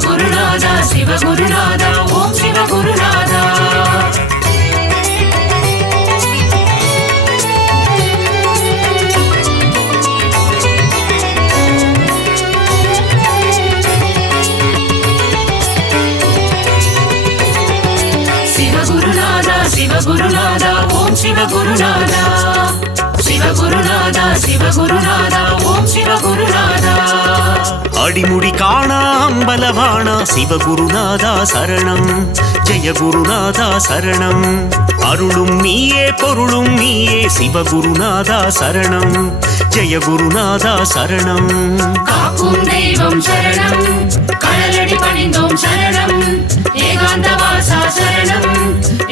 சிவகுருநாதா சிவகுருநாதா ஓம் சிவகுருநாதா. சிவகுருநாதா சிவகுருநாதா ஓம் சிவகுருநாதா. சிவகுருநாதா சிவகுருநாதா ஓம் சிவகுருநாதா. அடிமுடி காணா அம்பலவாணா சிவகுருநாதா சரணம். ஜெய குருநாதா சரணம். அருளும் நீயே பொருளும் நீயே சிவகுருநாதா சரணம். ஜெய குருநாதா சரணம். காக்கும் தெய்வம் சரணம், கடலடி பணிந்தோம் சரணம். ஏகாந்த வாசா சரணம்,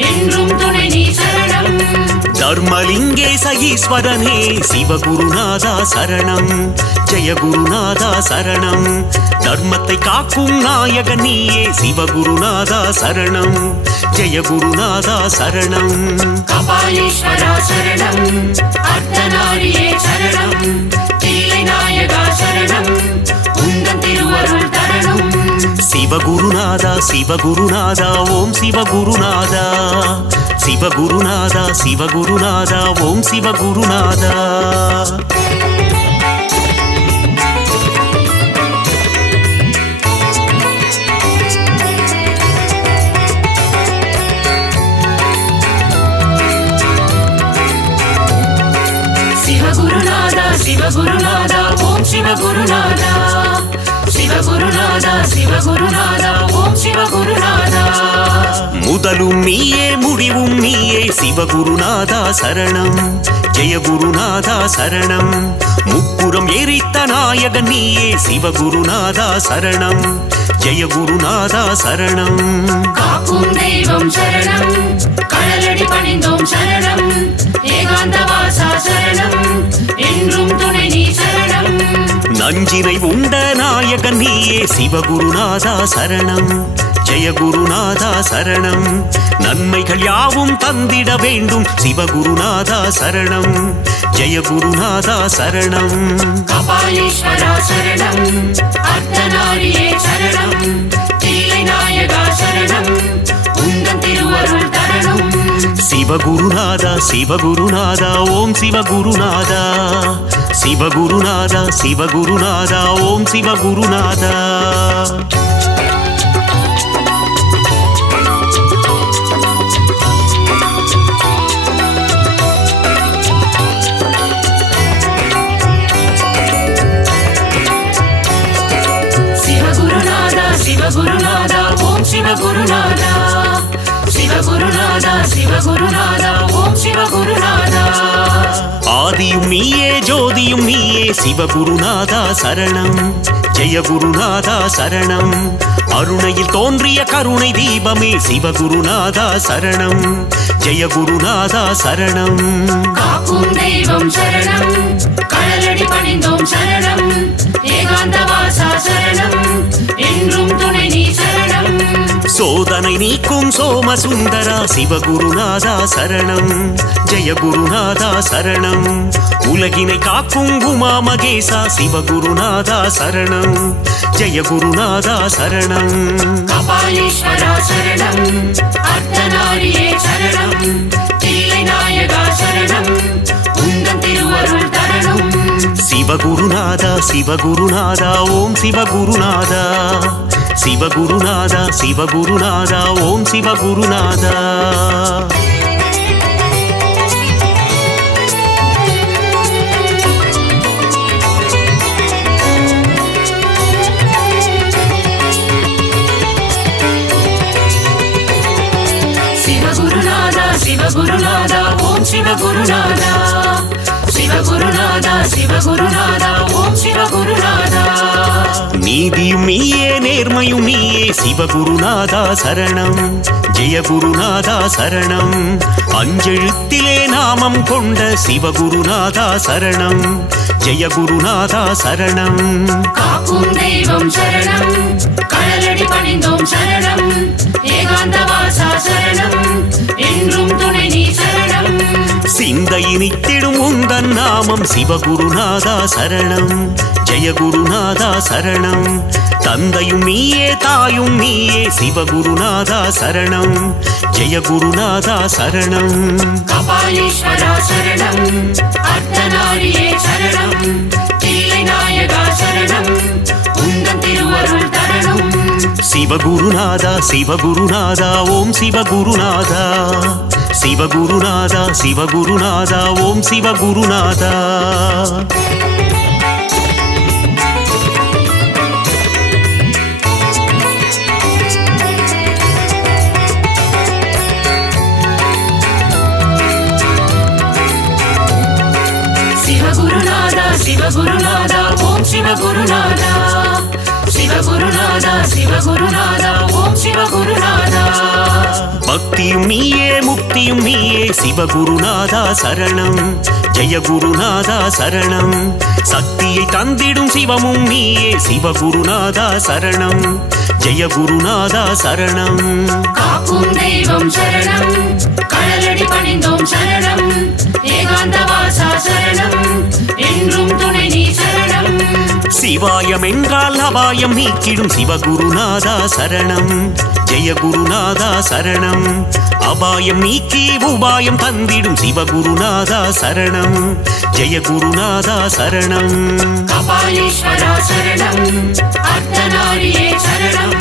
என்றும் துணை நீ சரணம். தர்மலிங்கேச ஈஸ்வரனே சிவகுருநாதா சரணம். ஜெய குருநாதா சரணம். தர்மத்தை காக்கும் நாயகன் நீயே சிவகுருநாதா சரணம். ஜெய குருநாதா சரணம். கபாலீஸ்வரா சரணம், அர்த்தநாரியே சரணம். தில்லை நாயகா சரணம், உந்தன் திருவருள் தரணும். சிவகுருநாதா சிவகுருநாதா ஓம் சிவகுருநாதா. சிவகுருநாதா சிவகுருநாதா ஓம் சிவகுருநாதா. சிவகுருநாதா சிவகுருநாதா ஓம் சிவகுருநாதா. சிவகுருநாதா சிவகுருநாதா ஓம் சிவகுருநாதா. முதலும் நீயே முடிவும் நீயே சிவகுருநாதா சரணம். ஜெய குருநாதா சரணம். முப்புறம் எரித்த நாயகன் நீயே சிவகுருநாதா சரணம். ஜெய குருநாதா சரணம். காக்கும் தெய்வம் சரணம், கடலடி பணிந்தோம் சரணம். ஏகாந்த வாசா சரணம், என்றும் துணை நீ சரணம். நஞ்சினை உண்ட நாயகன் நீயே சிவகுருநாதா சரணம். ஜெய குருநாதா சரணம். நன்மைகள் யாவும் தந்திட வேண்டும் சிவகுருநாதா சரணம். ஜெய குருநாதா சரணம். கபாலீஸ்வரா சரணம், அர்த்தநாரியே சரணம். தில்லை நாயகா சரணம், உந்தன் திருவருள் தரணும். சிவகுருநாதா சிவகுருநாதா ஓம் சிவகுருநாதா. சிவகுருநாதா சிவகுருநாதா ஓம் சிவகுருநாதா. சிவகுருநாதா சிவகுருநாதா ஓம் சிவகுருநாதா. சிவகுருநாதா சிவகுருநாதா ஓம் சிவகுருநாதா. ஆதியும் நீயே ஜோதியும் நீயே சிவகுருநாதா சரணம். ஜெய குருநாதா சரணம். அருணையில் தோன்றிய கருணை தீபமே சிவகுருநாதா சரணம். ஜெய குருநாதா சரணம். காக்கும் தெய்வம் சரணம், கடலடி பணிந்தோம் சரணம். ஏகாந்த வாசா சரணம், என்றும் துணை நீ சரணம். சோதனை நீக்கும் சோமசுந்தரா சிவகுருநாதா சரணம். ஜெய குருநாதா சரணம். உலகினை காக்கும் உமா மகேசா சிவகுருநாதா சரணம். ஜெய குருநாதா சரணம். கபாலீஸ்வரா சரணம், அர்த்தநாரியே சரணம். தில்லை நாயகா சரணம், உந்தன் திருவருள் தரணும். சிவகுருநாதா சிவகுருநாதா ஓம் சிவகுருநாதா. சிவகுருநாதா சிவகுருநாதா ஓம் சிவகுருநாதா. சிவகுருநாதா சிவகுருநாதா ஓம் சிவகுருநாதா. சிவகுருநாதா சிவகுருநாதா ஓம் சிவகுருநாதா. நீதியும் நீயே நேர்மையும் நீயே சிவகுருநாதா சரணம். ஜெய குருநாதா சரணம். அஞ்செழுத்திலே நாமம் கொண்ட சிவகுருநாதா சரணம். ஜெய குருநாதா சரணம். காக்கும் தெய்வம் சரணம், கடலடி பணிந்தோம் சரணம். ஏகாந்த வாசா சரணம், என்றும் துணை நீ சரணம். சிந்தை நித்திடும் உந்தன் நாமம் சிவகுருநாதா சரணம். ஜெய குருநாதா சரணம். தந்தையும் நீயே தாயும் நீயே சிவகுருநாதா சரணம் ஜெய குருநாதா சரணம் கபாலீஸ்வரா சரணம் அர்த்தநாரியே சரணம் தில்லை நாயகா சரணம் உந்தன் திருவருள் தரணும் சிவகுருநாதா சிவகுருநாதா ஓம் சிவகுருநாதா சிவகுருநாதா சிவகுருநாதா ஓம் சிவகுருநாதா சிவகுருநாதா சிவகுருநாதா ஓம் சிவகுருநாதா சிவகுருநாதா சிவகுருநாதா ஓம் சிவகுருநாதா பக்தியும் நீயே முக்தியும் நீயே சிவகுருநாதா சரணம் ஜெய குருநாதா சரணம் சக்தியை தந்திடும் சிவமும் நீயே சிவகுருநாதா சரணம் ஜெய குருநாதா சரணம் காக்கும் தெய்வம் சரணம் கடலடி பணிந்தோம் சரணம் ஏகாந்த வாசா சரணம் என்றும் துணை நீ சரணம் சிவாயம் என்றால் அபாயம் நீக்கிடும் சிவகுருநாதா சரணம் ஜெய குருநாதா சரணம் அபாயம் நீக்கி உபாயம் தந்திடும் சிவகுருநாதா சரணம் ஜெய குருநாதா சரணம் கபாலீஸ்வரா சரணம் அர்த்தநாரியே சரணம்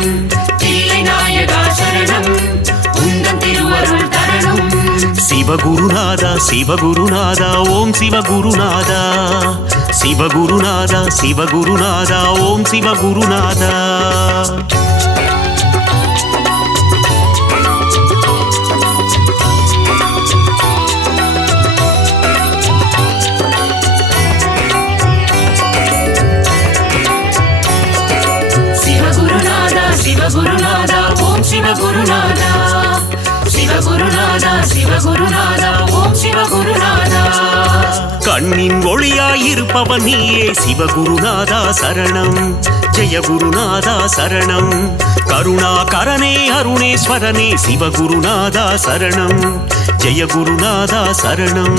தில்லை நாயகா சரணம் உந்தன் திருவருள் தரணும் சிவகுருநாதா சிவகுருநாதா ஓம் சிவகுருநாதா சிவகுருநாதா சிவகுருநாதா ஓம் சிவகுருநாதா சிவகுருநாதா சிவகுருநாதா ஓம் சிவகுருநாதா சிவகுருநாதா சிவகுருநாதா ஓம் சிவகுருநாதா கண்ணின் ஒளியாயிருப்பவன் நீயே சிவகுருநாதா சரணம் ஜெய குருநாதா சரணம் கருணாகரனே அருணேஸ்வரனே சிவகுருநாதா சரணம் ஜெய குருநாதா சரணம்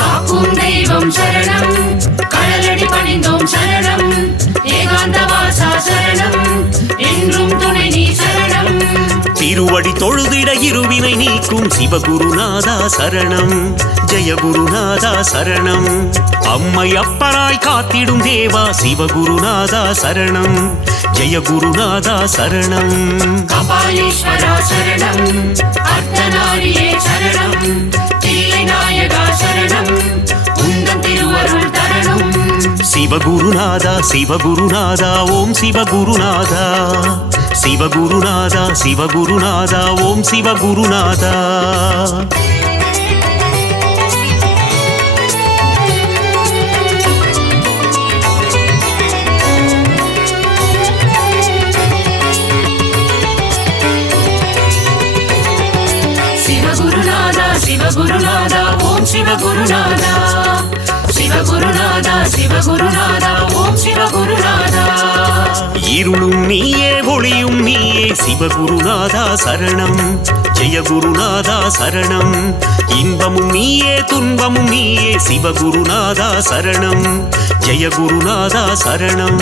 காக்கும் தெய்வம் சரணம் கடலடி பணிந்தோம் சரணம் ஏகாந்த வாசா சரணம் என்றும் துணை நீ சரணம் திருவடி தொழுதிட இருவினை நீக்கும் சிவகுருநாதா சரணம் ஜெய குருநாதா சரணம் அம்மை அப்பனாய் காத்திடும் தேவா சிவகுருநாதா சரணம் ஜெய குருநாதா சரணம் கபாலீஸ்வரா சரணம் அர்த்தநாரியே சரணம் தில்லை நாயகா சரணம் உந்தன் திருவருள் தரணும் சிவகுருநாதா சிவகுருநாதா ஓம் சிவகுருநாதா சிவகுருநாதா சிவகுருநாதா ஓம் சிவகுருநாதா சிவகுருநாதா சிவகுருநாதா ஓம் சிவகுருநாதா சிவகுருநாதா சிவகுருநாதா ஓம் சிவகுருநாதா இருளும் நீயே ஒளியும் நீயே சிவகுருநாதா சரணம் ஜெய குருநாதா சரணம் இன்பமும் நீயே துன்பமும் நீயே சிவகுருநாதா சரணம் ஜெய குருநாதா சரணம்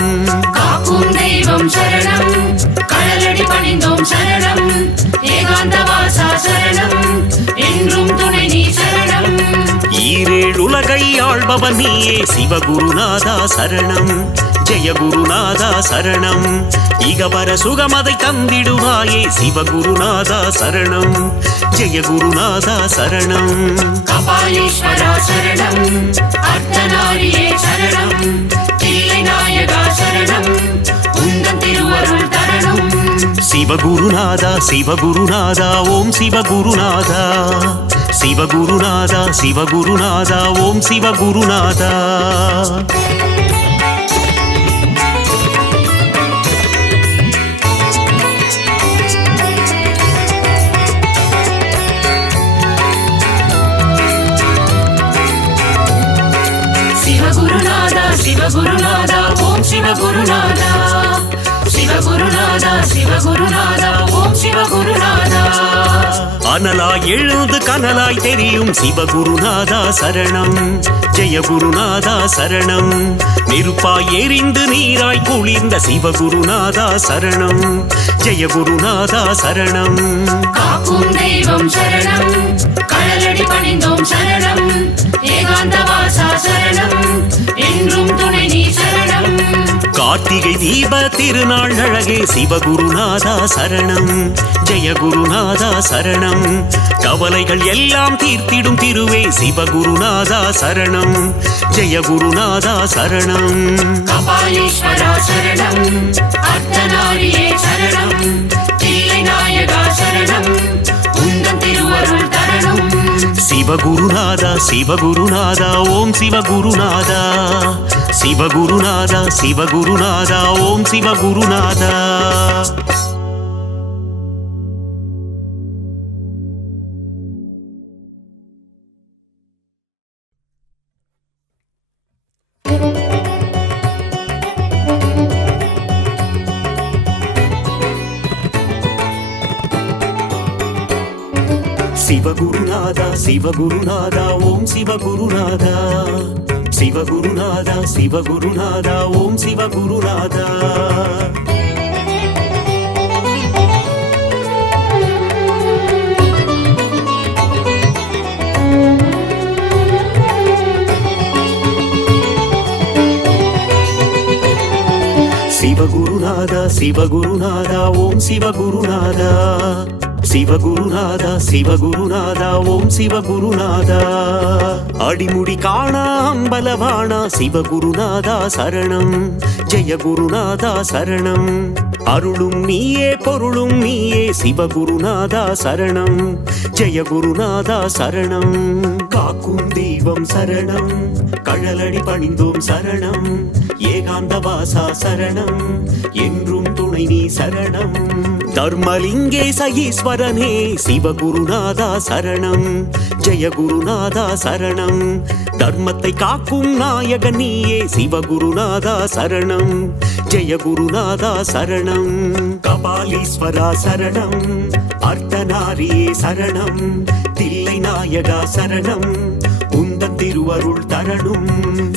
காக்கும் தெய்வம் சரணம் கடலடி பணிந்தோம் சரணம் ஏகாந்த வாசா சரணம் என்றும் துணை நீ சரணம் ஈரேழு உலகை ஆள்பவன் நீயே சிவகுருநாதா சரணம் ஜெய குருநாதா சரணம் இகபர சுகமதை தந்திடுவாயே சிவகுருநாதா சரணம் ஜெய குருநாதா சரணம் கபாலீஸ்வரா சரணம் அர்த்தநாரியே சரணம் தில்லை நாயகா சரணம் உந்தன் திருவருள் தரணும் சிவகுருநாதா சிவகுருநாதா ஓம் சிவகுருநாதா சிவகுருநாதா சிவகுருநாதா ஓம் சிவகுருநாதா சிவகுருநாதா சிவகுருநாதா ஓம் சிவகுருநாதா சிவகுருநாதா சிவகுருநாதா ஓம் சிவகுருநாதா அனலாய் எழுந்து கனலாய் தெரியும் சிவகுருநாதா சரணம். ஜெய குருநாதா சரணம். நெருப்பாய் எரிந்து நீராய் குளிர்ந்த சிவகுருநாதா சரணம். ஜெய குருநாதா சரணம். காக்கும் தெய்வம் சரணம், கடலடி பணிந்தோம் சரணம், ஏகாந்த வாசா சரணம், என்றும் துணை நீ சரணம். கார்த்திகை தீப திருநாள் அழகே சிவகுருநாதா சரணம். ஜெய குருநாதா சரணம். கவலைகள் எல்லாம் தீர்த்திடும் திருவே சிவகுருநாதா சரணம். ஜெய குருநாதா சரணம். கபாலீஸ்வரா சரணம், அர்த்தநாரியே சரணம், தில்லை நாயகா சரணம், உந்தன் திருவருள் தரணும். சிவகுருநாதா சிவகுருநாதா ஓம் சிவகுருநாதா. சிவகுருநாதா சிவகுருநாதா ஓம் சிவகுருநாதா. சிவகுருநாதா சிவகுருநாதா ஓம் சிவகுருநாதா. சிவகுருநாதா சிவகுருநாதா ஓம் சிவகுருநாதா. சிவகுருநாதா சிவகுருநாதா ஓம் சிவகுருநாதா. சிவகுருநாதா சிவகுருநாதா ஓம் சிவகுருநாதா. அடிமுடி காணா அம்பலவாணா சிவகுருநாதா சரணம். ஜெய குருநாதா சரணம். அருளும் நீயே பொருளும் நீயே சிவகுருநாதா சரணம். ஜெய குருநாதா சரணம். காக்கும் தெய்வம் சரணம், கழலடி பணிந்தோம் சரணம், ஏகாந்த வாசா சரணம், என்றும் துணை நீ சரணம். தர்மலிங்கேச ஈஸ்வரனே சிவகுருநாதா சரணம். ஜெய குருநாதா சரணம். தர்மத்தை காக்கும் நாயகன் நீயே சிவகுருநாதா சரணம். ஜெய குருநாதா சரணம். கபாலீஸ்வரா சரணம், அர்த்தநாரியே சரணம், தில்லை நாயகா சரணம், உந்தன் திருவருள் தரணும்.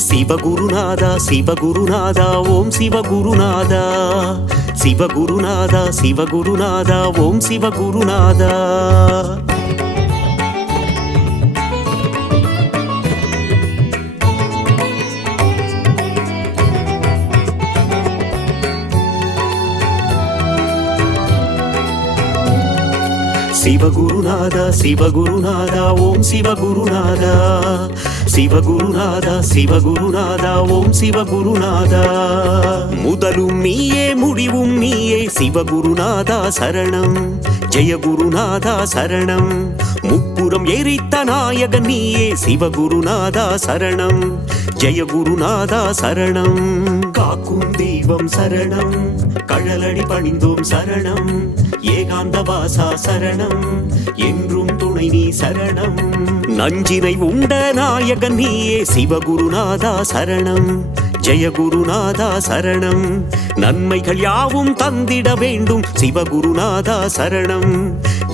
சிவகுருநாதா சிவகுருநாதா ஓம் சிவகுருநாதா. சிவகுருநாதா சிவகுருநாதா ஓம் சிவகுருநாதா. சிவகுருநாதா சிவகுருநாதா ஓம் சிவகுருநாதா. சிவகுருநாதா சிவகுருநாதா ஓம் சிவகுருநாதா. முதலும் நீயே முடிவும் நீயே சிவகுருநாதா சரணம். ஜெய குருநாதா சரணம். முப்புறம் எரித்த நாயகன் நீயே சிவகுருநாதா சரணம். ஜெய குருநாதா சரணம். காக்கும் தெய்வம் சரணம், கழலடி பணிந்தோம் சரணம், ஏகாந்த வாசா சரணம், என்றும் துணை நீ சரணம். நஞ்சினை உண்ட நாயகன் நீயே சிவகுருநாதா சரணம். ஜெய குருநாதா சரணம். நன்மைகள் யாவும் தந்திட வேண்டும் சிவகுருநாதா சரணம்.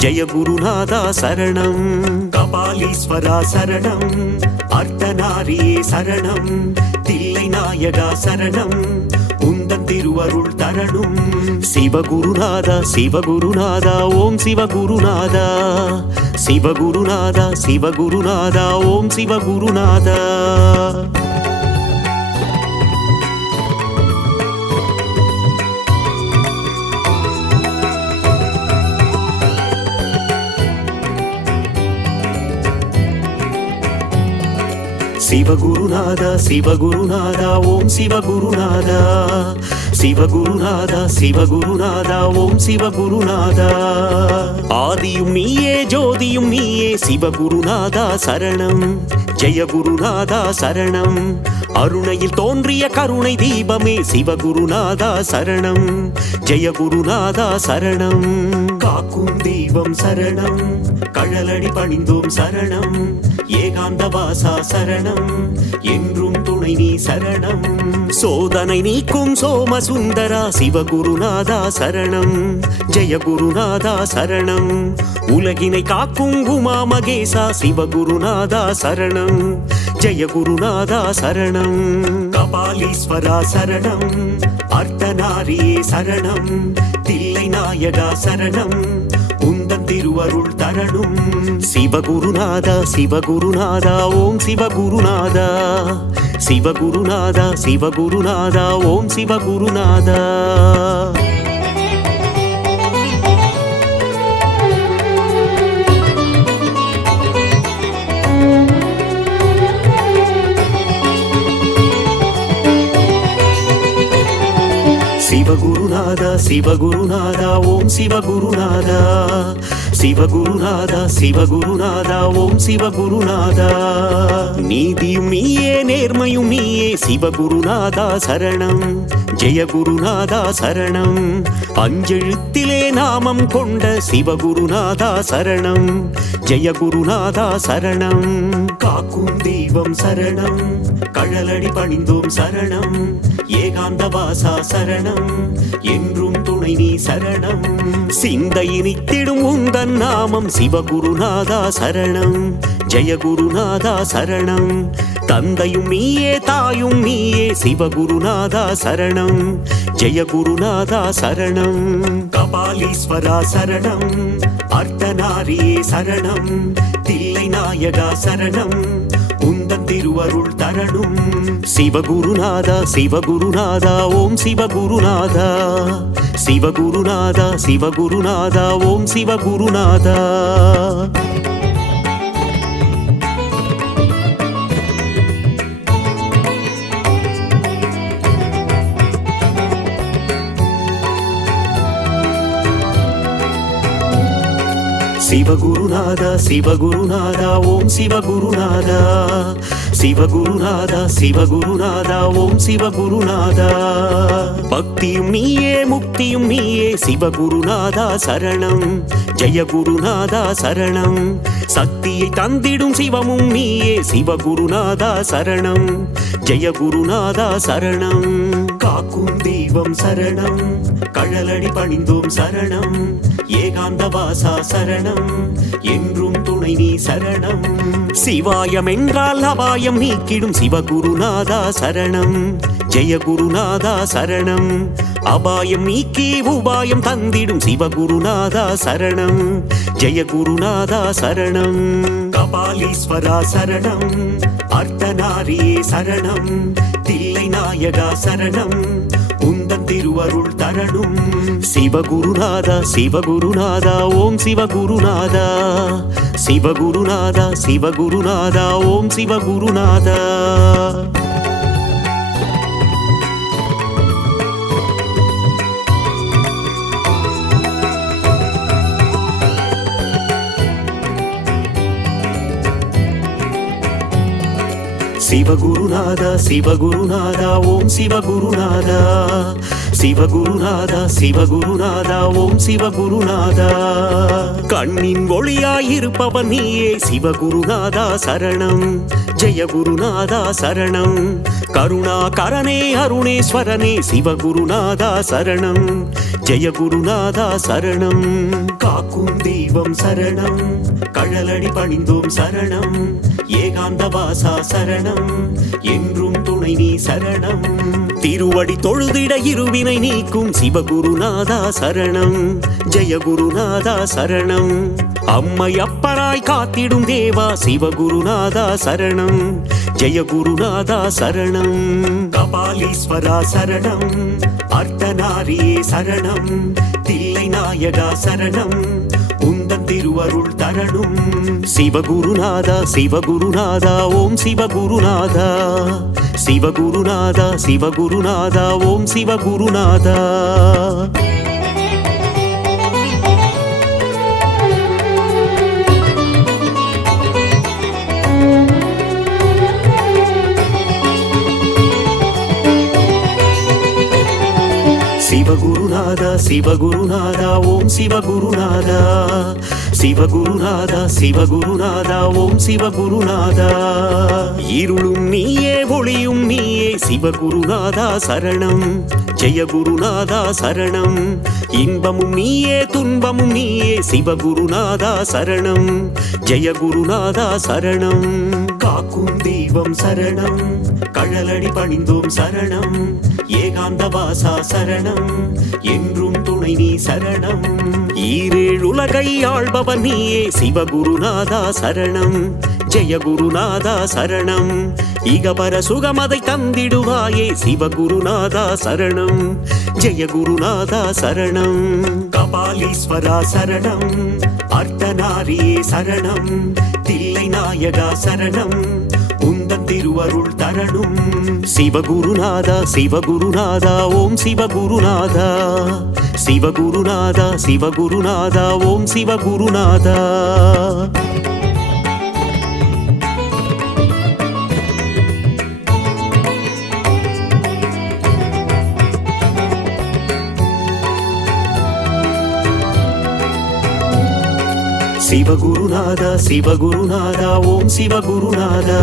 ஜெய குருநாதா சரணம். கபாலீஸ்வரா சரணம், அர்த்தநாரியே சரணம், தில்லை நாயகா சரணம், உந்தன் திருவருள் தரணும். சிவகுருநாதா சிவகுருநாதா ஓம் சிவகுருநாதா. சிவகுருநாதா சிவகுருநாதா ஓம் சிவகுருநாதா. சிவகுருநாதா சிவகுருநாதா ஓம் சிவகுருநாதா. சிவகுருநாதா சிவகுருநாதா ஓம் சிவகுருநாதா. ஆதியும் நீயே ஜோதியும் நீயே சிவகுருநாதா சரணம். ஜெய குருநாதா சரணம். அருணையில் தோன்றிய கருணை தீபமே சிவகுருநாதா சரணம். ஜெய குருநாதா சரணம். காக்கும் தெய்வம் சரணம், கழலடி பணிந்தோம் சரணம், ஏகாந்த வாசா சரணம், என்றும் துணை துணை நீ சரணம். சோதனை நீக்கும் சோமசுந்தரா சிவகுருநாதா சரணம். ஜெய குருநாதா சரணம். உலகினை காக்கும் உமா மகேசா சிவகுருநாதா சரணம். ஜெய குருநாதா சரணம். கபாலீஸ்வரா சரணம். அர்த்தநாரியே சரணம். தில்லை நாயகா சரணம். உந்தன் திருவருள் தரணும். சிவகுருநாதா சிவகுருநாதா ஓம் சிவகுருநாதா. சிவகுருநாதா சிவகுருநாதா ஓம் சிவகுருநாதா. சிவகுருநாதா சிவகுருநாதா ஓம் சிவகுருநாதா. சிவகுருநாதா சிவகுருநாதா ஓம் சிவகுருநாதா. நீதியும் நீயே நேர்மையும் நீயே சிவகுருநாதா சரணம். ஜெய குருநாதா சரணம். அஞ்செழுத்திலே நாமம் கொண்ட சிவகுருநாதா சரணம். ஜெய குருநாதா சரணம். காக்கும் தெய்வம் சரணம். கழலடி பணிந்தோம் சரணம். ஏகாந்த வாசா சரணம். என்றும் துணை நீ சரணம். சிந்தை நித்திடும் உந்தன் நாமம் சிவகுருநாதா சரணம். ஜெய குருநாதா சரணம். தந்தையும் நீயே தாயும் நீயே சிவகுருநாதா சரணம். ஜெய குருநாதா சரணம். கபாலீஸ்வரா சரணம். அர்த்தநாரியே சரணம். தில்லை நாயகா சரணம். உந்தன் திருவருள் தரணும். சிவகுருநாதா சிவகுருநாதா ஓம் சிவகுருநாதா. சிவகுருநாதா சிவகுருநாதா ஓம் சிவகுருநாதா. சிவகுருநாதா சிவகுருநாதா ஓம் சிவகுருநாதா. சிவகுருநாதா சிவகுருநாதா ஓம் சிவகுருநாதா. பக்தியும் நீயே முக்தியும் நீயே சிவகுருநாதா சரணம். ஜெய குருநாதா சரணம். சக்தியை தந்திடும் சிவமும் நீயே சிவகுருநாதா சரணம். ஜெய குருநாதா சரணம். காக்கும் தெய்வம் சரணம். கழலடி பணிந்தோம் சரணம். ஏகாந்த வாசா சரணம். என்றும் துணை நீ சரணம். சிவாயம் என்றால் அபாயம் நீக்கிடும் சிவகுருநாதா சரணம். ஜெய குருநாதா சரணம். அபாயம் நீக்கி உபாயம் தந்திடும் சிவகுருநாதா சரணம். ஜெய குருநாதா சரணம். கபாலீஸ்வரா சரணம். அர்த்தநாரியே சரணம். தில்லை நாயகா சரணம். உந்தன் திருவருள் தரணும். சிவகுருநாதா சிவகுருநாதா ஓம் சிவகுருநாதா. சிவகுருநாதா சிவகுருநாதா ஓம் சிவகுருநாதா. சிவகுருநாதா சிவகுருநாதா ஓம் சிவகுருநாதா. சிவகுருநாதா சிவகுருநாதா ஓம் சிவகுருநாதா. கண்ணின் ஒளியாயிருப்பவன் நீயே சிவகுருநாதா சரணம். ஜெய குருநாதா சரணம். கருணாகரனே அருணேஸ்வரனே சிவகுருநாதா சரணம். ஜெய குருநாதா சரணம். காக்கும் தெய்வம் சரணம். கழலடி பணிந்தோம் சரணம். ஏகாந்த வாசா சரணம். என்றும் துணை நீ சரணம். திருவடி தொழுதிட இருவினை நீக்கும் சிவகுருநாதா சரணம். ஜெய குருநாதா சரணம். அம்மை அப்பராய் காத்திடும் தேவா சிவகுருநாதா சரணம். ஜெய குருநாதா சரணம். கபாலீஸ்வரா சரணம். அர்த்தநாரியே சரணம். தில்லை நாயகா சரணம். உந்தன் திருவருள் தரணும். சிவகுருநாதா சிவகுருநாதா ஓம் சிவகுருநாதா. சிவகுருநாதா சிவகுருநாதா ஓம் சிவகுருநாதா. சிவகுருநாதா சிவகுருநாதா சிவகுருநாதா ஓம் சிவகுருநாதா சிவகுருநாதா சிவகுருநாதா ஓம் சிவகுருநாதா இருளும் நீயே ஒளியும் நீயே சிவகுருநாதா சரணம் ஜெயகுருநாதா சரணம் இன்பமும் நீயே துன்பமும் நீயே சிவகுருநாதா சரணம் ஜெயகுருநாதா சரணம் காக்கும் தெய்வம் சரணம் கழலடி பணிந்தோம் சரணம் ஏகாந்த வாசா சரணம் என்றும் துணை நீ சரணம் ஈரேழு உலகை ஆள்பவன் நீயே சிவகுருநாதா சரணம் ஜெயகுருநாதா சரணம் இகபர சுகமதை தந்திடுவாயே சிவகுருநாதா சரணம் ஜெயகுருநாதா சரணம் கபாலீஸ்வரா சரணம் அர்த்தநாரியே சரணம் தில்லை நாயகா சரணம் உந்தன் திருவருள் தரணும் சிவகுருநாதா சிவகுருநாதா ஓம் சிவகுருநாதா சிவகுருநாதா சிவகுருநாதா ஓம் சிவகுருநாதா சிவகுருநாதா சிவகுருநாதா ஓம் சிவகுருநாதா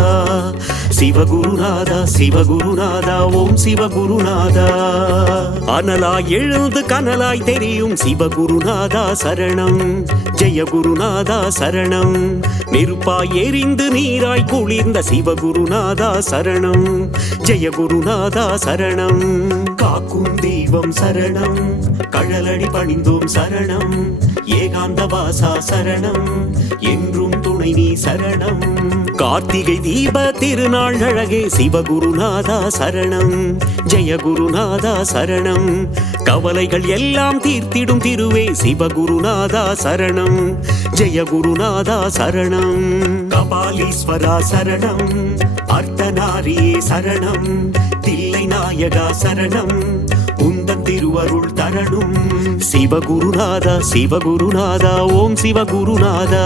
சிவகுருநாதா சிவகுருநாதா ஓம் சிவகுருநாதா அனலாய் எழுந்து கனலாய் தெரியும் சிவகுருநாதா சரணம் ஜெயகுருநாதா சரணம் நெருப்பாய் எரிந்து நீராய் குளிர்ந்த சிவகுருநாதா சரணம் ஜெயகுருநாதா சரணம் காக்கும் தெய்வம் சரணம் கழலடி பணிந்தோம் சரணம் ஏகாந்த வாசா சரணம் என்றும் துணை நீ சரணம் கார்த்திகை தீப திருநாள் அழகே சிவகுருநாதா சரணம் ஜெயகுருநாதா சரணம் கவலைகள் எல்லாம் தீர்த்திடும் திருவே சிவகுருநாதா சரணம் ஜெயகுருநாதா சரணம் கபாலீஸ்வரா சரணம் அர்த்தநாரியே சரணம் தில்லை நாயகா சரணம் உந்தன் திருவருள் தரணும் சிவகுருநாதா சிவகுருநாதா ஓம் சிவகுருநாதா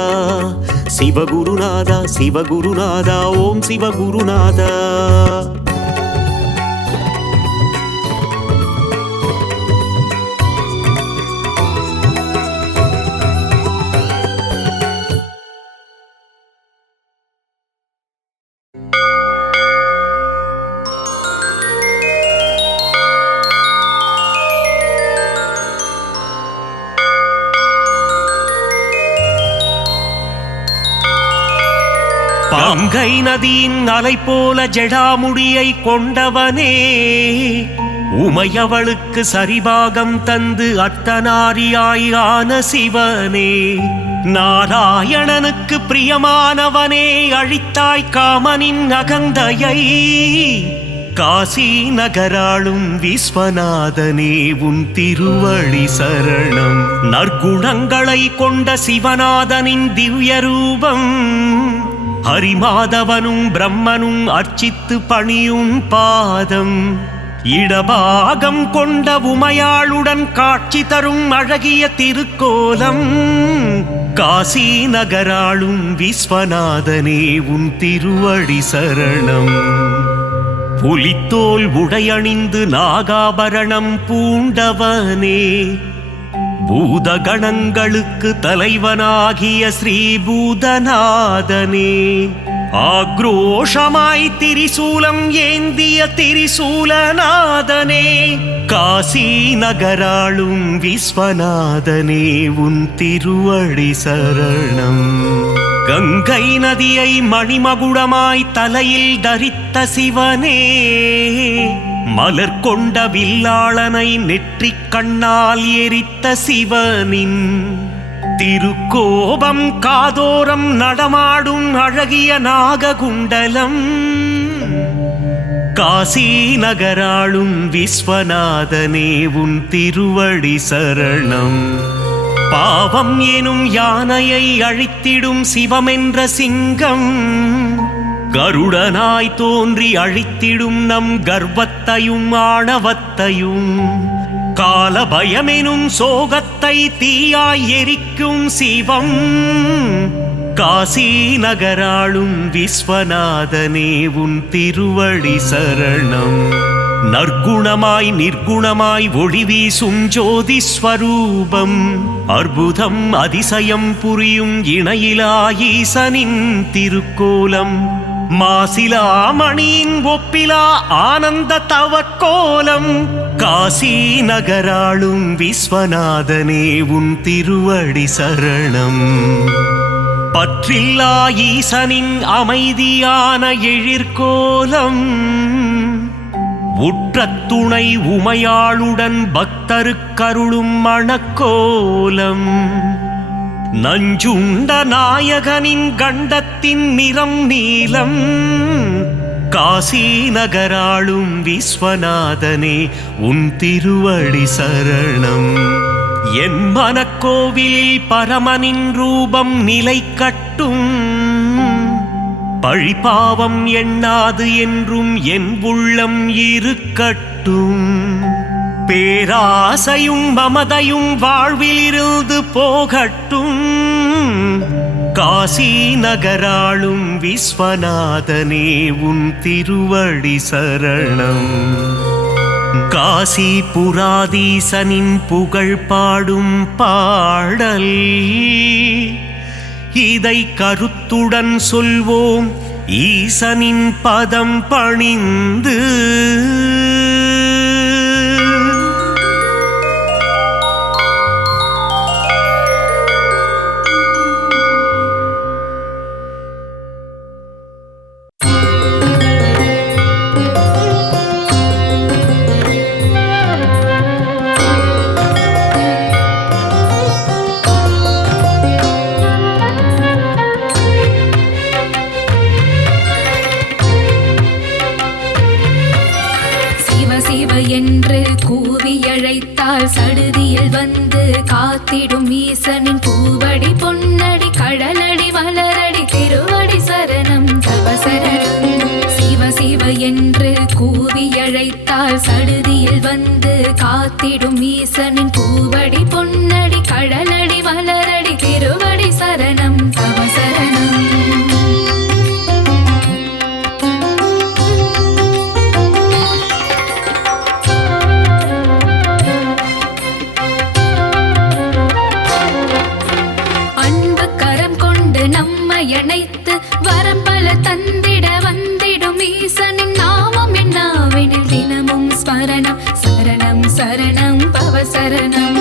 சிவகுருநாதா சிவகுருநாதா ஓம் சிவகுருநாதா பங்கை நதியின் அலை போல ஜடாமுடியை கொண்டவனே உமையவளுக்கு சரிபாகம் தந்து அர்த்தநாரியாய் ஆன சிவனே நாராயணனுக்கு பிரியமானவனே அழித்தாய் காமனின் அகந்தையை காசி நகராளும் விஸ்வநாதனே உன் திருவடி சரணம் நற்குணங்களை கொண்ட சிவநாதனின் திவ்ய ரூபம் ஹரிமாதவனும் பிரம்மனும் அர்ச்சித்து பணியும் பாதம் இடபாகம் கொண்ட உமையாளுடன் காட்சி தரும் அழகிய திருக்கோலம் காசி நகராளும் விஸ்வநாதனே உன் திருவடி சரணம் புலித்தோல் உடையணிந்து நாகாபரணம் பூண்டவனே பூதகணங்களுக்கு தலைவனாகிய ஸ்ரீபூதநாதனே ஆக்ரோஷமாய் திரிசூலம் ஏந்திய திரிசூலநாதனே காசி நகராளும் விஸ்வநாதனே உன் திருவடி சரணம் கங்கை நதியை மணிமகுடமாய் தலையில் தரித்த சிவனே மலர் கொண்ட வில்லாளனை நெற்றிக் கண்ணால் எரித்த சிவனின் திருக்கோபம் காதோரம் நடமாடும் அழகிய நாககுண்டலம் காசி நகராளும் விஸ்வநாதனே உன் திருவடி சரணம் பாவம் எனும் யானையை அழித்திடும் சிவமென்ற சிங்கம் கருடனாய் தோன்றி அழித்திடும் நம் கர்வத்தையும் ஆணவத்தையும் கால பயமெனும் சோகத்தை தீயாய் எரிக்கும் சிவம் காசி நகராளும் விஸ்வநாதனே உன் திருவடி சரணம் நற்குணமாய் நிர்குணமாய் ஒளி வீசும் ஜோதி ஸ்வரூபம், அற்புதம் அதிசயம் புரியும் இணையிலா ஈசனின் திருக்கோலம், மாசிலாமணியின் ஒப்பிலா ஆனந்த தவக்கோலம், காசி நகராளும் விஸ்வநாதனே உன் திருவடி சரணம். பற்றில்லா ஈசனின் அமைதியான எழிற்கோலம், உற்ற துணை உமையாளுடன் பக்தருக்கருளும் மணக்கோலம், நஞ்சுண்ட நாயகனின் கண்டத்தின் நிறம் நீலம், காசி நகராளும் விஸ்வநாதனே உன் திருவடி சரணம். என் மனக்கோவிலில் பரமனின் ரூபம் நிலை கட்டும், பழிபாவம் எண்ணாது என்றும் என் உள்ளம் இருக்கட்டும், பேராசையும் மமதையும் வாழ்விலிருந்து போகட்டும், காசி நகராளும் விஸ்வநாதனே உன் திருவடி சரணம். காசி புராதீசனின் புகழ் பாடும் பாடல், இதை கருத்துடன் சொல்வோம் ஈசனின் பதம் பணிந்து. என்று கூவி அழைத்தால் சடுதியில் வந்து காத்திடும் ஈசனின் பூவடி பொன்னடி கடலடி மலரடி திருவடி சரணம் தவ சரணம். சிவ சிவ என்று கூவி அழைத்தால் சடுதியில் வந்து காத்திடும் ஈசனின் பூவடி பொன்னடி கடலடி மலரடி திருவடி சரணம் தவ சரணம். அணைத்து வரம் பல தந்திட வந்திடும் ஈசனின் நாமம் என்னாவினில் தினமும் ஸ்மரணம் சரணம் சரணம் பவ சரணம்.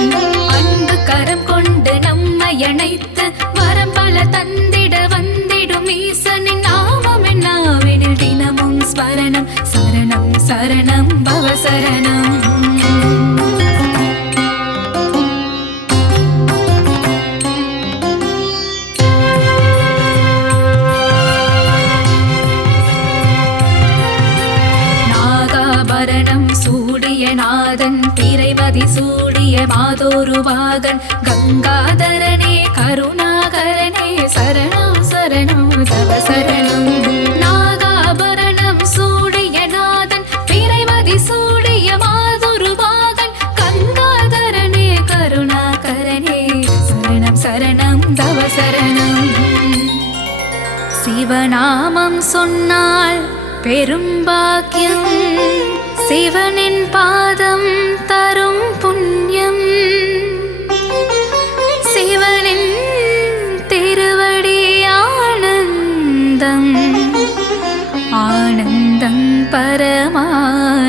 அன்பு கரம் கொண்டு நம்மை அணைத்து வரம் பல தந்திட வந்திடும் ஈசனின் நாமம் என்னாவினில் தினமும் ஸ்மரணம் சரணம் சரணம் பவ சரணம். நாதன் திரைமதி சூடிய மாதோருவாகன் கங்காதரனே கருணாகரனே சரணம் சரணம் தவ சரணம். நாகாபரணம் சூடிய நாதன் திரைமதி சூடிய மாதோருவாகன் கங்காதரனே கருணாகரனே சரணம் சரணம் தவ சரணம். சிவநாமம் சொன்னால் பெரும் பாக்கியம், சிவனின் பாதம் தரும் புண்ணியம், சிவனின் திருவடி ஆனந்தம் ஆனந்தம் பரமானந்தம்.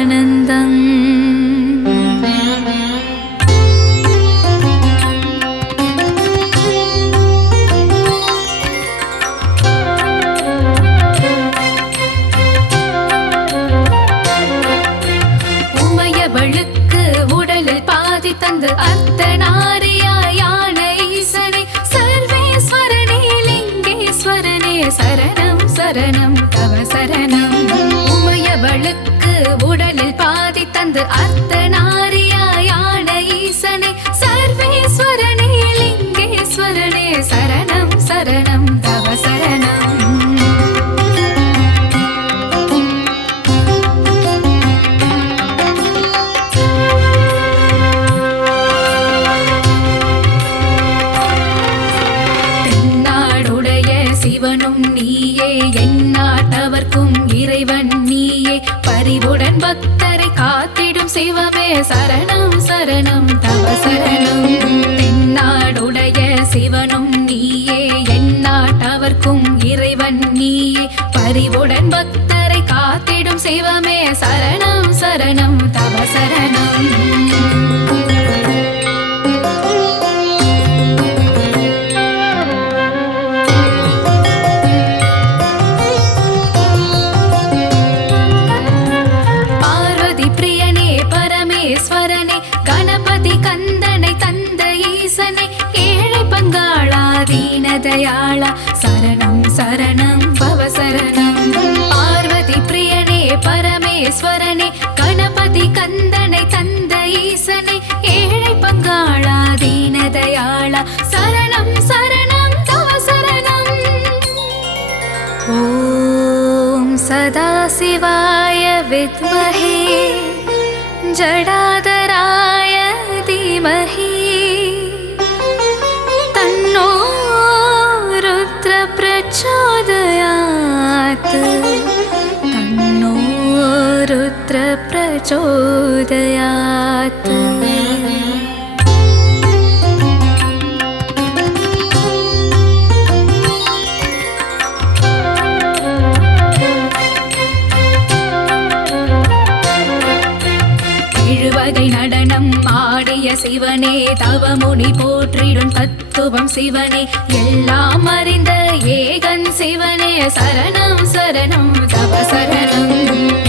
தந்து அர்த்தநாரியான ஈசனே சர்வேஸ்வரனே லிங்கேஸ்வரனே சரணம் சரணம் தவ சரணம். உமையவளுக்கு சிவமே சரணம் சரணம் தவ சரணம். தென்னாடுடைய சிவனும் நீயே, எந்நாட்டவர்க்கும் இறைவன் நீயே, பரிவுடன் பக்தரை காத்திடும் சிவமே சரணம் சரணம் தவ சரணம். கணபதி கந்தனை தந்த ஈசனை, ஏழை பங்காளா தீனதயாளா சரணம் சரணம் பவ சரணம். பார்வதி பிரியனே பரமேஸ்வரனே, கணபதி கந்தனை தந்த ஈசனை, ஏழை பங்காளா தீனதயாளா சரணம் சரணம் தவ சரணம். ஓம் சதாசிவாய வித்மஹே ஜடாதராய தீமஹி, தன்னோ ருத்ர பிரச்சோதயாத், தன்னோ ருத்ர பிரச்சோதயாத். நடனம் ஆடிய சிவனே, தவமுனி போற்றிடும் தத்துவம் சிவனே, எல்லாம் அறிந்த ஏகன் சிவனே சரணம் சரணம் தவ சரணம்.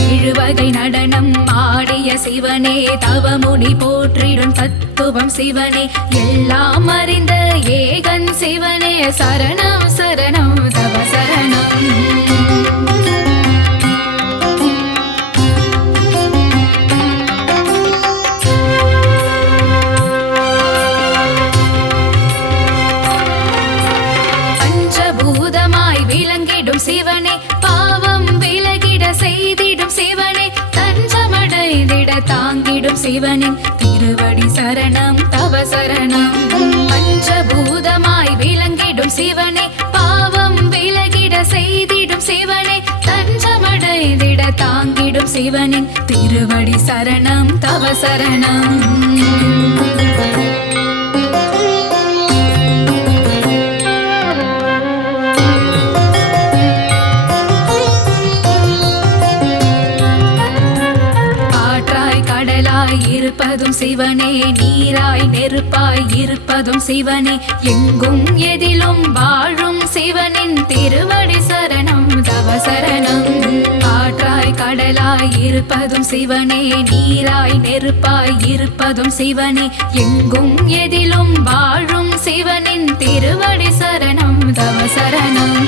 எழுவகை நடனம் ஆடிய சிவனே, தவமுனி போற்றிடும் தத்துவம் சிவனே, எல்லாம் அறிந்த ஏகன் சிவனே சரணம் சரணம் தவ சரணம். சிவனே பாவம் விலகிட செய்திடும் சிவனே, தஞ்சமடைந்திட தாங்கிடும் சிவனின் திருவடி சரணம் தவ சரணம். பஞ்சபூதமாய் விளங்கிடும் சிவனே, பாவம் விலகிட செய்திடும் சிவனே, தஞ்சமடைந்திட தாங்கிடும் சிவனின் திருவடி சரணம் தவ சரணம். இருப்பதும் சிவனே, நீராய் நெருப்பாய் இருப்பதும் சிவனே, எங்கும் எதிலும் வாழும் சிவனின் திருவடி சரணம் தவ சரணம். காற்றாய் கடலாய் இருப்பதும் சிவனே, நீராய் நெருப்பாய் இருப்பதும் சிவனே, எங்கும் எதிலும் வாழும் சிவனின் திருவடி சரணம் தவ சரணம்.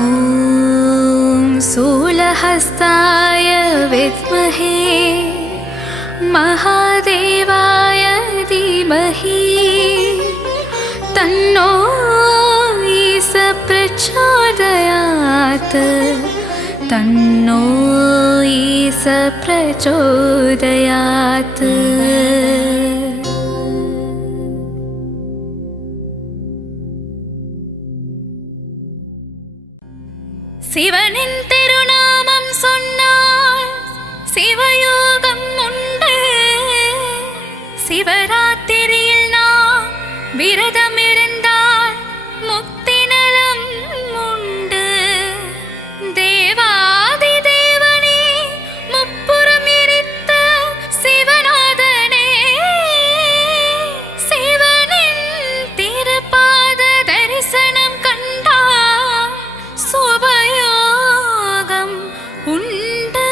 ஓம் சூலஹஸ்தாய வித்மஹே महादेवाय धीमहि, तन्नो ईश प्रचोदयात्, तन्नो ईश प्रचोदयात्. சிவனின் திருநாமம் சொன்னால் சிவயோகம் உண்டு, சிவராத்திரியில் நாம் விரதம் இருந்தால் முக்தி நலம் உண்டு. தேவாதி தேவனே முப்புறம் எரித்த சிவநாதனே, சிவனின் திருப்பாத தரிசனம் கண்டால் சுபயோகம் உண்டு.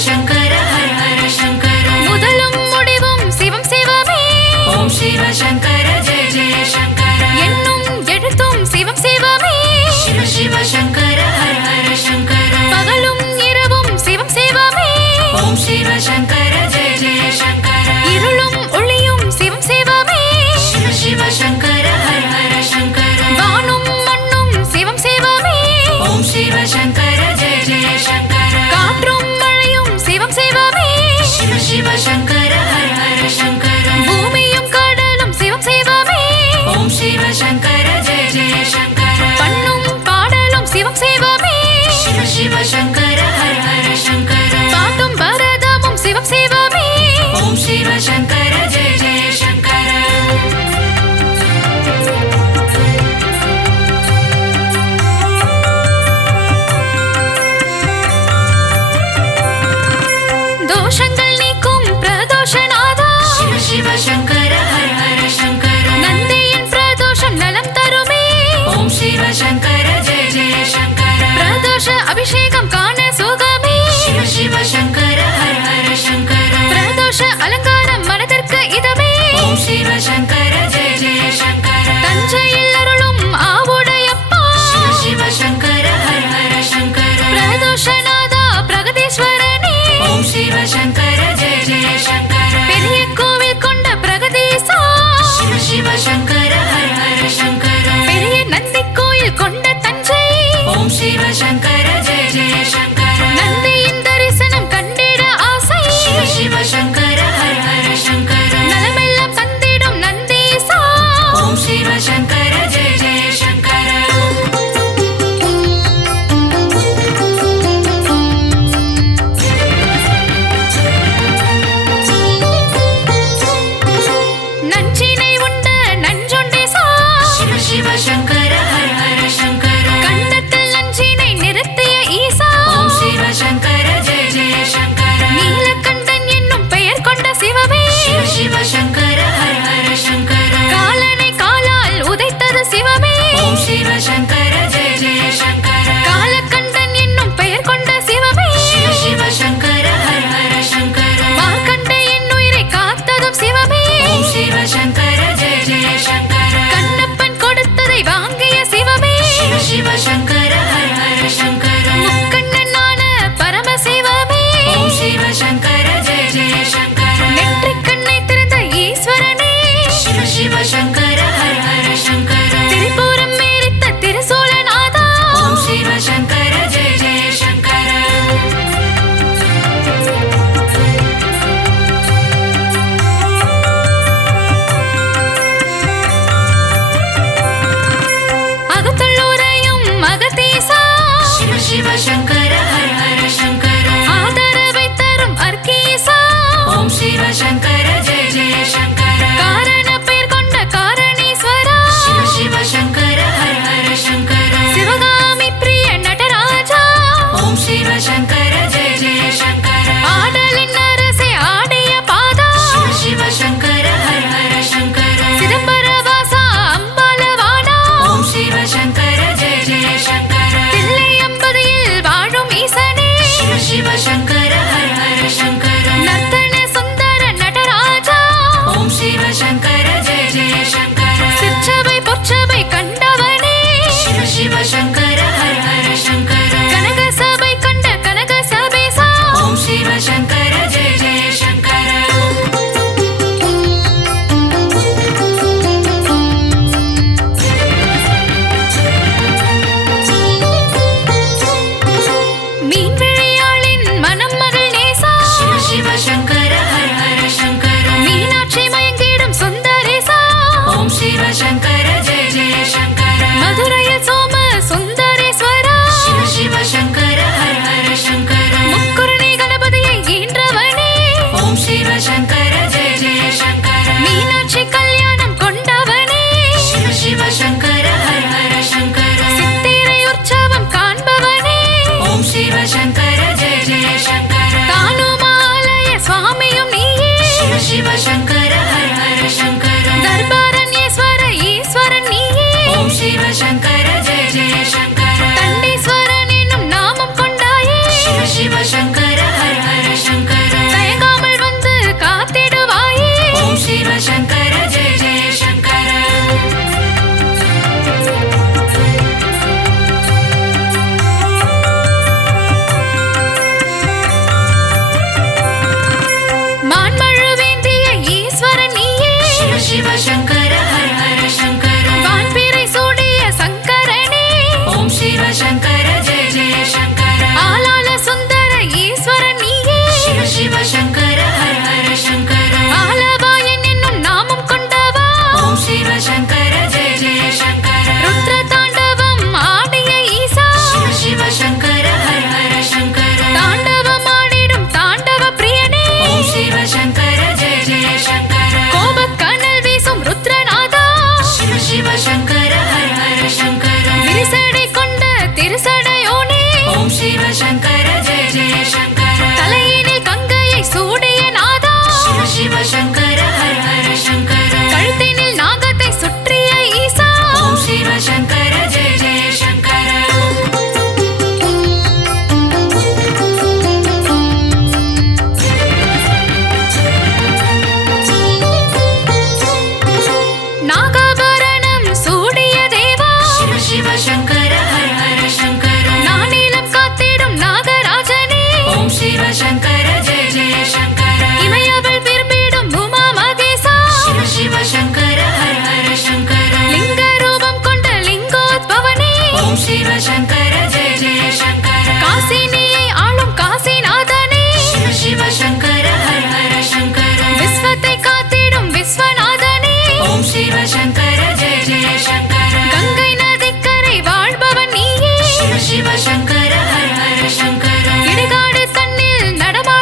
சங்கர ஹர ஹர சங்கர முதலும் முடிவும் சிவம் சிவமே ஓம் சிவ சங்கர ஜெய ஜெய சங்கர என்னும் எழுத்தும் சிவம் சிவமே சிவ சிவ சங்கர ஹர ஹர சங்கர பகலும் இரவும் சிவம் சிவமே ஓம் சிவ சங்கர ஜெய ஜெய சங்கர இருளும் ஒளியும் சிவம் சிவமே சிவ சிவ சங்கர ஹர ஹர சங்கர வானும் மண்ணும் சிவம் சிவமே ஓம் சிவ சங்கர ஜெய ஜெய சங்கர காற்றும் மழையும் சிவம் சிவமே சிவ சிவ சங்கர ஹர ஹர சங்கர பூமியும் கடலும் சிவம் சிவமே ஓம் சிவ சங்கர ஜெய ஜெய சங்கர பண்ணும் பாடலும் சிவம் சிவமே சிவ சிவ சங்கர ஹர ஹர சங்கர பாட்டும் பரதமும் சிவம் சிவமே ஓம் சிவ சங்கர ஜெய ஜெய சங்கர தோஷங்கள் நீக்கும் பிரதோஷநாதா சிவ சிவ சங்கர ஹர ஹர சங்கர நந்தியின் பிரதோஷம் நலம் தருமே ஓம் சிவ சங்கர ஜெய ஜெய சங்கர பிரதோஷ அபிஷேகம் காண சுகமே சிவ சிவ சங்கர ஹர ஹர சங்கர பிரதோஷ அலங்காரம் மனதிற்கு இதமே ஓம் சிவ சங்கர ஜெய ஜெய சங்கர தஞ்சையில் அருளும் ஆவுடையப்பா சிவ சிவ சங்கர ஹர ஹர சங்கர பிரதோஷநாதா பிரகதீஸ்வரனே ஓம் சிவ சங்கர ஜெய ஜெய சங்கர பெரிய கோவில் கொண்ட பிரகதீசா சிவ சிவ சங்கர ஹர ஹர சங்கர பெரிய நந்தி கோயில் கொண்ட தஞ்சை ஓம் சிவ சங்கர ஜெய ஜெய சங்கர நந்தியின் தரிசனம் கண்டிட ஆசை சிவ சிவ சங்கர ஹர ஹர சங்கர நலமெல்லாம் தந்திடும் நந்தீசா ஓம் சிவ சங்கர ஜெய ஜெய சங்கர நஞ்சினை உண்ட நஞ்சுண்டேசா சிவ சிவ சங்கர ஹர ஹர சங்கர கண்டத்தில் நஞ்சினை நிறுத்திய ஈசா ஓம் சிவ சங்கர ஜெய ஜெய சங்கர நீலகண்டன் என்னும் பெயர் கொண்ட சிவமே சிவ சிவ சங்கர ஹர ஹர சங்கர காலனை காலால் உதைத்தது சிவமே ஓம் சிவ சங்கர ஜெய ஜெய சங்கர காலகண்டன் என்னும் பெயர் கொண்ட சிவமே சிவ சிவ சங்கர ஹர ஹர சங்கர மார்க்கண்ட என் உயிரை காத்ததும் சிவமே ஓம் சிவ சங்கர ஜெய ஜெய சங்கர கண்ணப்பன் கொடுத்ததை வாங்கிய சிவமே சிவ சிவ சங்கர ஹர ஹர சங்கர முக்கண்ணனான பரமசிவமே ஓம் சிவ சங்கர ஜெய ஜெய சங்கர நெற்றிக் கண்ணை திறந்த ஈஸ்வரனே சிவ சிவ சங்கர ஹர ஹர சங்கர திரிபுரம் மேரித்த திருசூலநாதா ஓம் சிவ சங்கர ஜெய ஜெய சங்கர அகத்துள்ளூரையும் அகத்தீசா சிவ சிவ சங்கர ஹர ஹர சங்கர ஆதரவை தரும் அர்க்கீசா ஓம் சிவ சங்கர ஜெய ஜெய சங்கர காரண பெயர் கொண்ட காரணீஸ்வரா சிவ சிவ சங்கர ஹர ஹர சங்கர சிவகாமி பிரிய நடராஜா ஓம் சிவ சங்கர ஜெய ஜெய சங்கர ஆடலின் அரசே ஆடிய பாதா சிவ சிவ சங்கர ஹர ஹர சங்கர சிதம்பரவாசா அம்பாலவானா ஓம் சிவ சங்கர ஜெய ஜெய சங்கர தில்லை அம்பதியில் வாழும் ஈசனே சிவ சிவ சங்கர ஹர ஹர சங்கர நர்த்தன சுந்தர நடராஜா ஓம் சிவ சங்கர ஜெய ஜெய சங்கர சிற்சபை பொற்சபை கண்டவனே சிவ சிவ சங்கர ஹர ஹர சங்கர கனக சபை கண்ட கனக சபேசா ஓம் சிவ சங்கர ஜெய ஜெய சங்கர மீன்விழியாளின் மனம் மகள் நேசா சிவ சிவ சங்கர ஹர ஹர சங்கர மீனாட்சி மயங்கிடும் சுந்தரேசா ஓம் சிவ சங்கர ஜெய ஜெய சங்கர மதுரையில் சோம சுந்தரேஸ்வரா சிவ சிவ சங்கர ஹர ஹர சங்கர முக்குருணி கணபதியை ஈன்றவனே ஓம் சிவ சங்கர ஜெய ஜெய சங்கர மீனாட்சி கல்யாணம் கொண்டவனே சிவ சிவ சங்கர ஹர ஹர சங்கர சித்திரை உற்சவம் காண்பவனே ஓம் சிவ சங்கர ஜெய ஜெய சங்கர தானுமாலய சுவாமியும் நீயே சிவ சிவ சங்கர ஹர ஹர சங்கர தர்பாரண்யேஸ்வர ஈஸ்வரன் நீயே ஓம் சிவ சங்கர ஜெய ஜெய சங்கர தண்டீஸ்வரன் என்னும் நாமம் கொண்டாயே சிவ சிவ சங்கர ஹர ஹர சங்கர ஜெய ஜெய சங்கர இமையவள் விரும்பிடும் உமா மகேசா சிவ சிவ சங்கர ஹர ஹர சங்கர லிங்க ரூபம் கொண்ட லிங்கோத்பவனே ஓம் சிவ சங்கர ஜெய ஜெய சங்கர காசினியை ஆளும் காசிநாதனே சிவ சிவ சங்கர ஹர ஹர சங்கர விஸ்வத்தை காத்திடும் விஸ்வநாதனே ஓம் சிவ சங்கர ஜெய ஜெய சங்கர கங்கை நதிக்கரை வாழ்பவன் நீயே சிவ சிவ சங்கர ஹர ஹர சங்கர இடுகாடு தன்னில் நடமா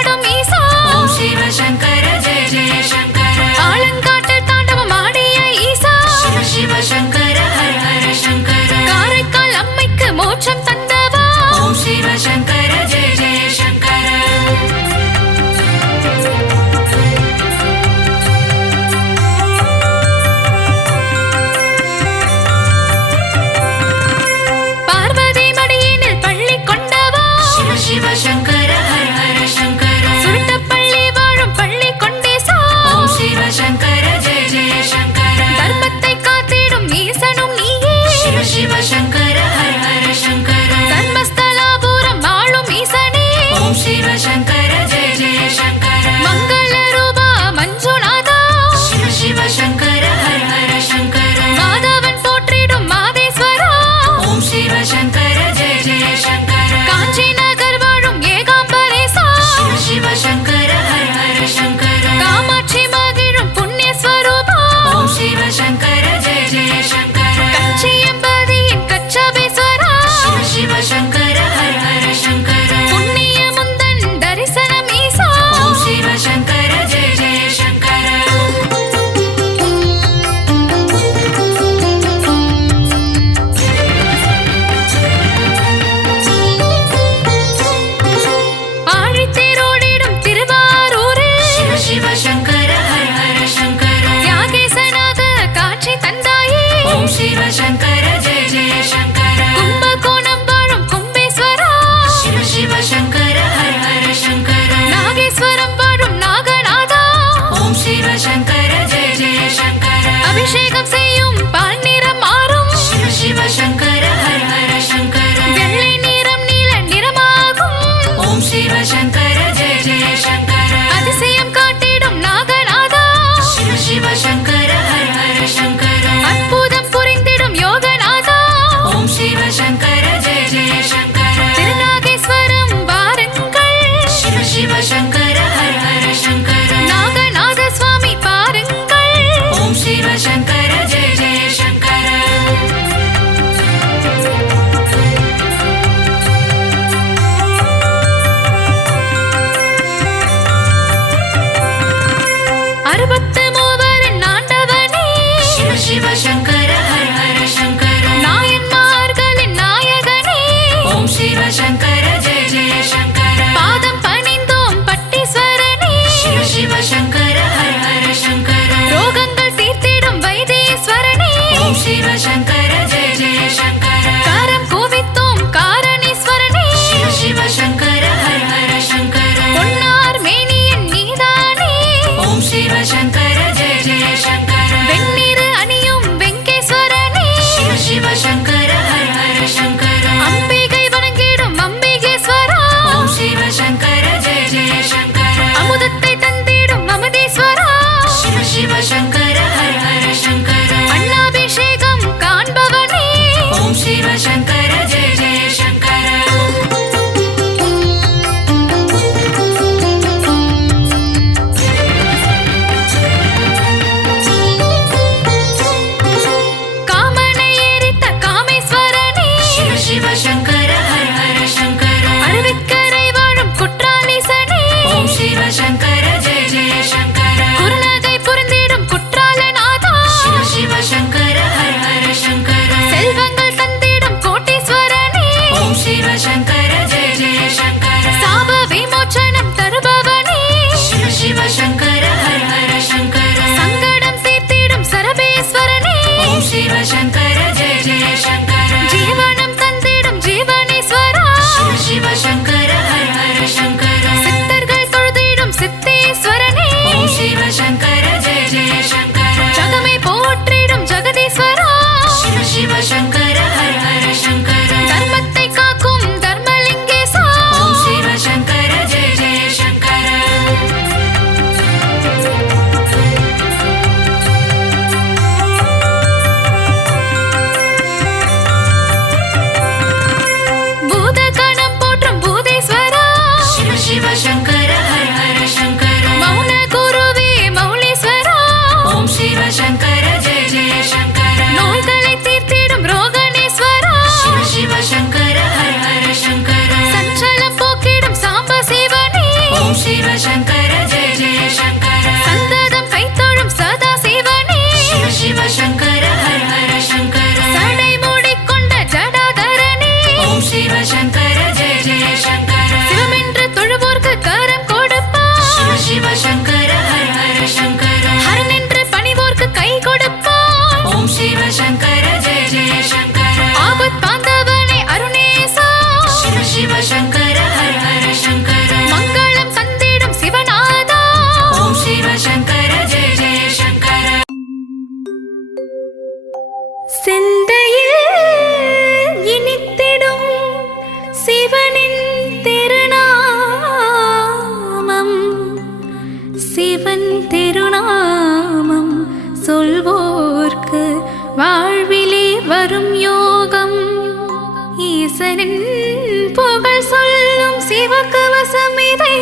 சிவகவசம் இதை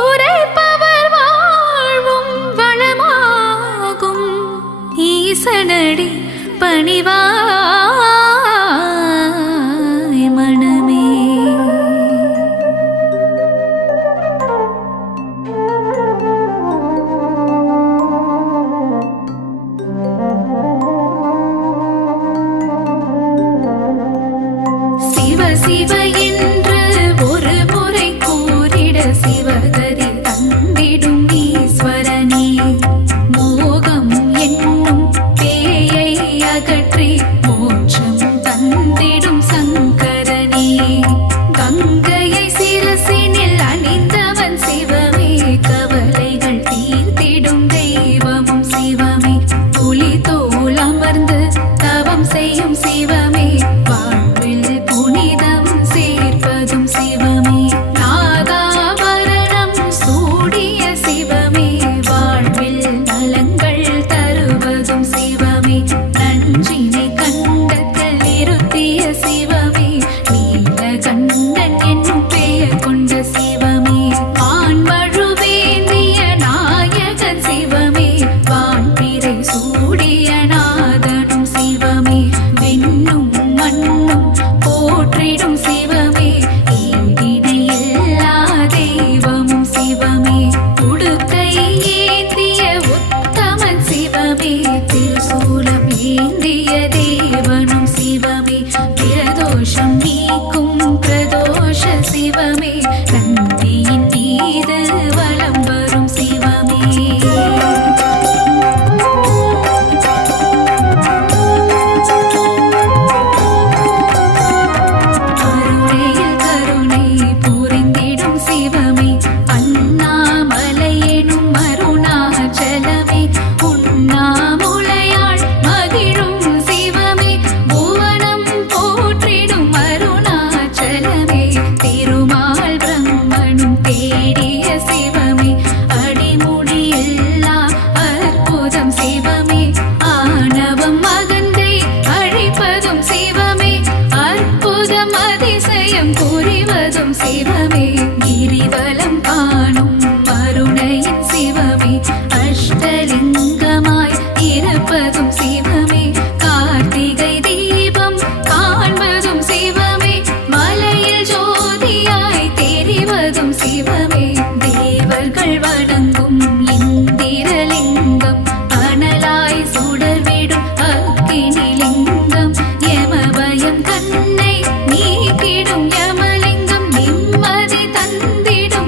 உரைப்பவர் வாழ்வும் வளமாகும். ஈசனடி பணிவாய் மனமே. சிவ சிவ என்று ஒரு முறை கூறிட சிவகதி தந்திடும் ஈஸ்வரனே. மோகம் என்னும் பேயை அகற்றி மோட்சம் தந்திடும் சங்கரனே. கங்கையை சிரசினில் அணிந்தவன் சிவமே. கவலைகள் தீர்த்திடும் தெய்வமும் சிவமே. புலி தோல் அமர்ந்து தவம் செய்யும் சிவமே. வாழ்வில் புனிதம் சேர்ப்பதும் சிவமே. நாகாபரணம் சூடிய சிவமே. வாழ்வில் நலங்கள் தருவதும் சிவமே. நஞ்சினை கண்டத்தில் நிறுத்திய சிவமே. நீலகண்டன் என்னும் பெயர் கொண்ட சிவமே. ஆண்மழுவேந்திய நாயகன் சிவமே. வான்பிறை சூடிய நாதனும் சிவமே. விண்ணும் மண்ணும் போற்றிடும் சிவமே. ஈடிணையில்லா தெய்வமும் சிவமே. உடுக்கை ஏந்திய உத்தமன் சிவமே. திருசூலம் ஏந்திய தேவனும் சிவமே. பிரதோஷம் நீக்கும் பிரதோஷ சிவமே. நந்தியின் மீது வலம் வரும் சிவமே. கருணையில் கருணை புரிந்திடும் சிவமே. அண்ணாமலை எனும் அருணாச்சலமே. உண்ணாமுலையாள் மகிழும் சிவமே. புவனம் போற்றிடும் அருணாச்சலமே. திருமால் பிரம்மனும் தேடிய சிவமே. அடிமுடியெல்லா அற்புதம் சிவமே. ஆணவம் அகந்தை அழிப்பதும் சிவமே. அற்புதம் அதிசயம் புரிவதும் சிவமே. கிரிவலம் காணும் அருணையின் சிவமே. அஷ்டலிங்கமாய் இருப்பதும் சிவமே. கார்த்திகை தீபம் காண்பதும் சிவமே. மலையில் ஜோதியாய் தெரிவதும் சிவமே. தேவர்கள் வணங்கும் இந்திரலிங்கம். அனலாய் சுடர்விடும் அக்கினிலிங்கம். யமபயம் தன்னை நீக்கிடும் யமலிங்கம். நிம்மதி தந்திடும்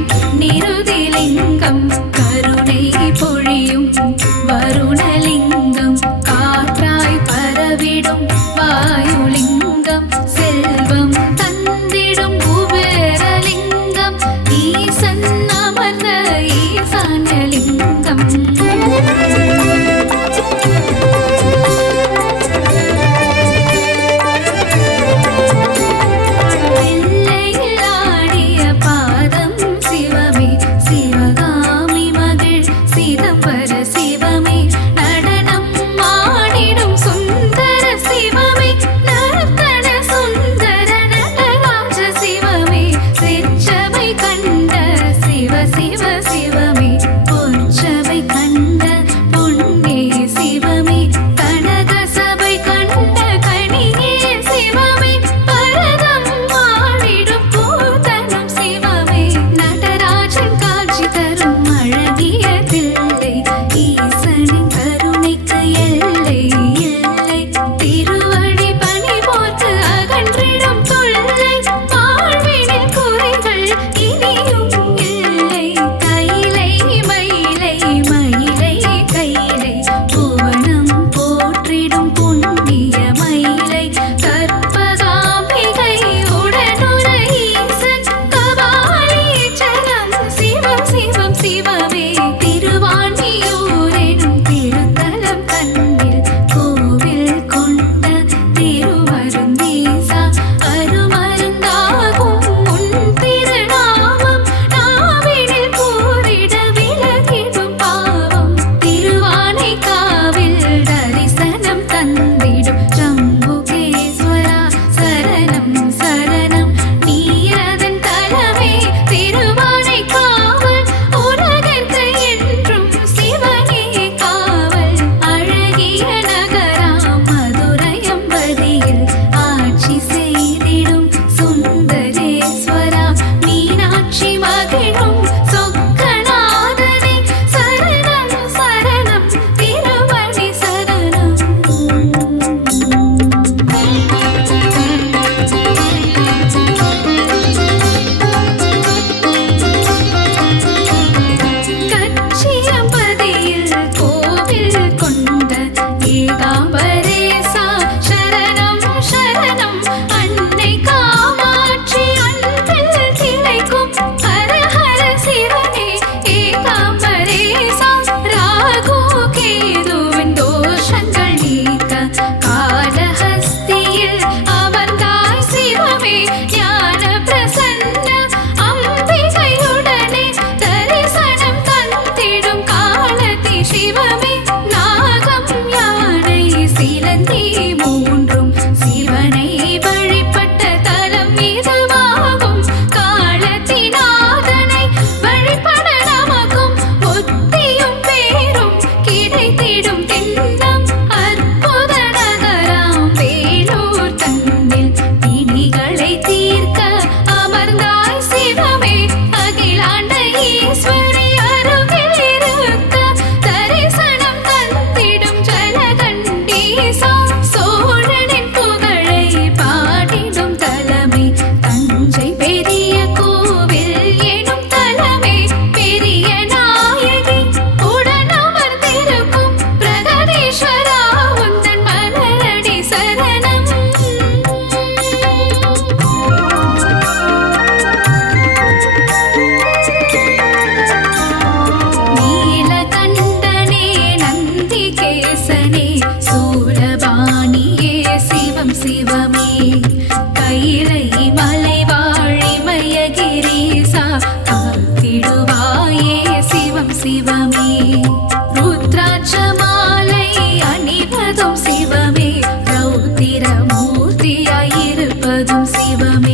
சிவமே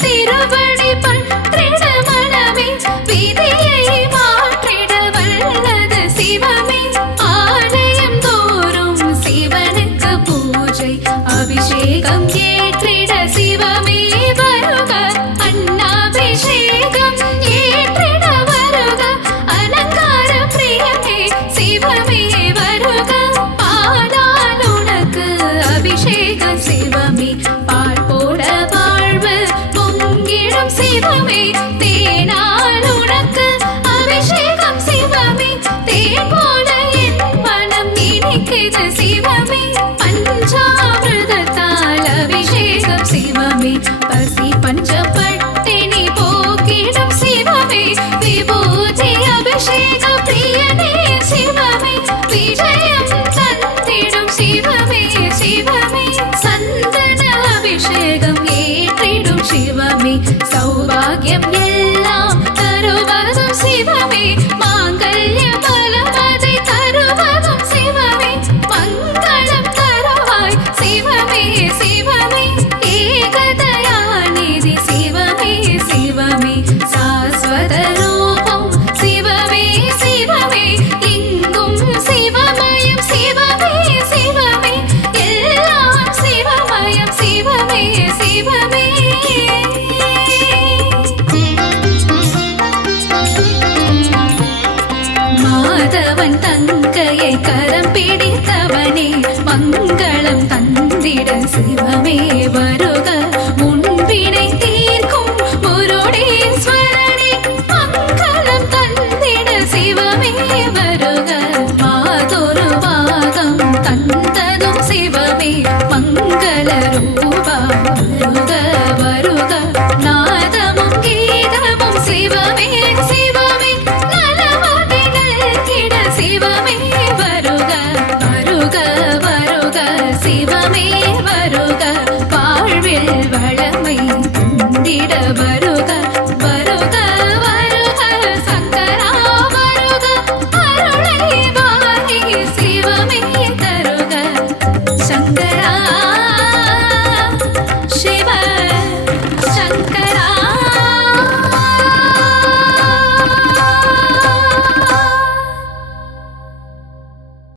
திருவடி பற்றிட மனமே விதியை மாற்றிட வல்லது சிவமே ஆலயம் தோறும் சிவனுக்கு பூஜை அபிஷேகம் ஏற்றிட சிவமே வருக அன்னாபிஷேகம் ஏற்றிட வருக அலங்கார பிரியமே சிவமே வருக ஆனால் உனக்கு அபிஷேகம் சிவமே பால் போட வாழ்வு பொங்கிடும் சிவமே தேனால் உனக்கு அபிஷேகம் சிவமே தேன் போல என் மனம் இனிக்குது சிவமே பஞ்சாமிர்தத்தால் அபிஷேகம் சிவமே பசி பஞ்சப்பட்டினி போக்கிடும் சிவமே விபூதி அபிஷேக பிரியனே சிவமே விஜயம் தந்திடும் சிவமே சிவமே சந்தன அபிஷேகம் ஏற்றிடும் சிவமே சௌபாகியம் எல்லாம் தருவதும் சிவமே மாங்கல்ய பலமதை தருவதும் சிவமே மங்களம் தருவாய் சிவமே சிவமே ஏகதயாநிதி சிவமே சிவமே சாஸ்வத ரூபம் சிவமே சிவமே இங்கும் சிவமயம் சிவமே சிவமே எல்லாம் சிவமயம் சிவமே சிவமே மாதவன் தங்கையை கரம் பிடித்தவனே மங்களம் தந்திட சிவமே வருக முன்பினை தீர்க்கும் முருடேஸ்வரனே மங்களம் தந்திட சிவமே வருக மாதொரு பாகம் தந்ததும் சிவமே மங்கள ரூபா வருக வருக நாதமும் கீதமும் சிவமே சிவமே நலமதை நல்கிட சிவமே வருக வருக வருக சிவமே வருக வாழ்வில் வளமை தந்திட வருக